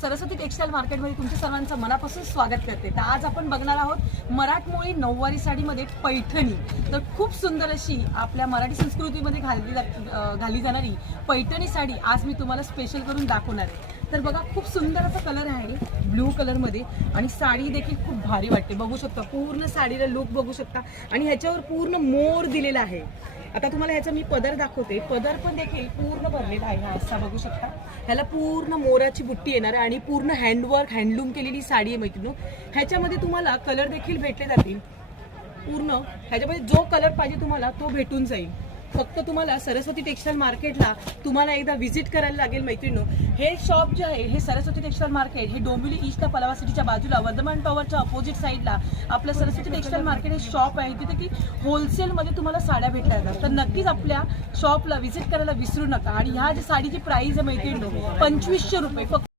Saraswati textile मार्केटमध्ये तुमच्या सर्वांचं मनापासून स्वागत करते। तर आज आपण बघणार आहोत मराठमोळी नऊवारी साडीमध्ये पैठणी। तर खूप सुंदर अशी आपल्या मराठी संस्कृतीमध्ये घाली जाणारी पैठणी साडी आज मी तुम्हाला स्पेशल करून दाखवणार आहे। तर बघा, खूप सुंदर असा कलर आहे ब्लू कलरमध्ये आणि साडी देखील खूप भारी वाटते। बघू शकता पूर्ण साडीला लुक बघू शकता आणि ह्याच्यावर पूर्ण मोर दिलेला आहे। आता तुम्हाला ह्याचा मी पदर दाखवते। पदर पण देखील पूर्ण भरलेला आहे, हा असा बघू शकता। ह्याला पूर्ण मोराची बुट्टी येणार आहे आणि पूर्ण हँडवर्क हँडलूम केलेली साडी आहे मैत्रिणी। ह्याच्यामध्ये तुम्हाला कलर देखील भेटले जातील। पूर्ण ह्याच्यामध्ये जो कलर पाहिजे तुम्हाला तो भेटून जाईल। फक्त तुम्हाला सरस्वती टेक्सटाईल मार्केटला तुम्हाला एकदा व्हिजिट करायला लागेल मैत्रिणी। हे शॉप जे आहे हे सरस्वती टेक्सटाईल मार्केट हे डोंबिवली ईस्टला पलावा सिटीच्या बाजूला वर्धमान टॉवरच्या अपोजिट साईडला आपलं सरस्वती टेक्सटाईल मार्केट हे शॉप आहे। तिथे की होलसेलमध्ये तुम्हाला साड्या भेटल्या जातात। तर नक्कीच आपल्या शॉपला व्हिजिट करायला विसरू नका। आणि ह्या जी साडीची प्राइस आहे मैत्रिणी 2500 रुपये फक्त।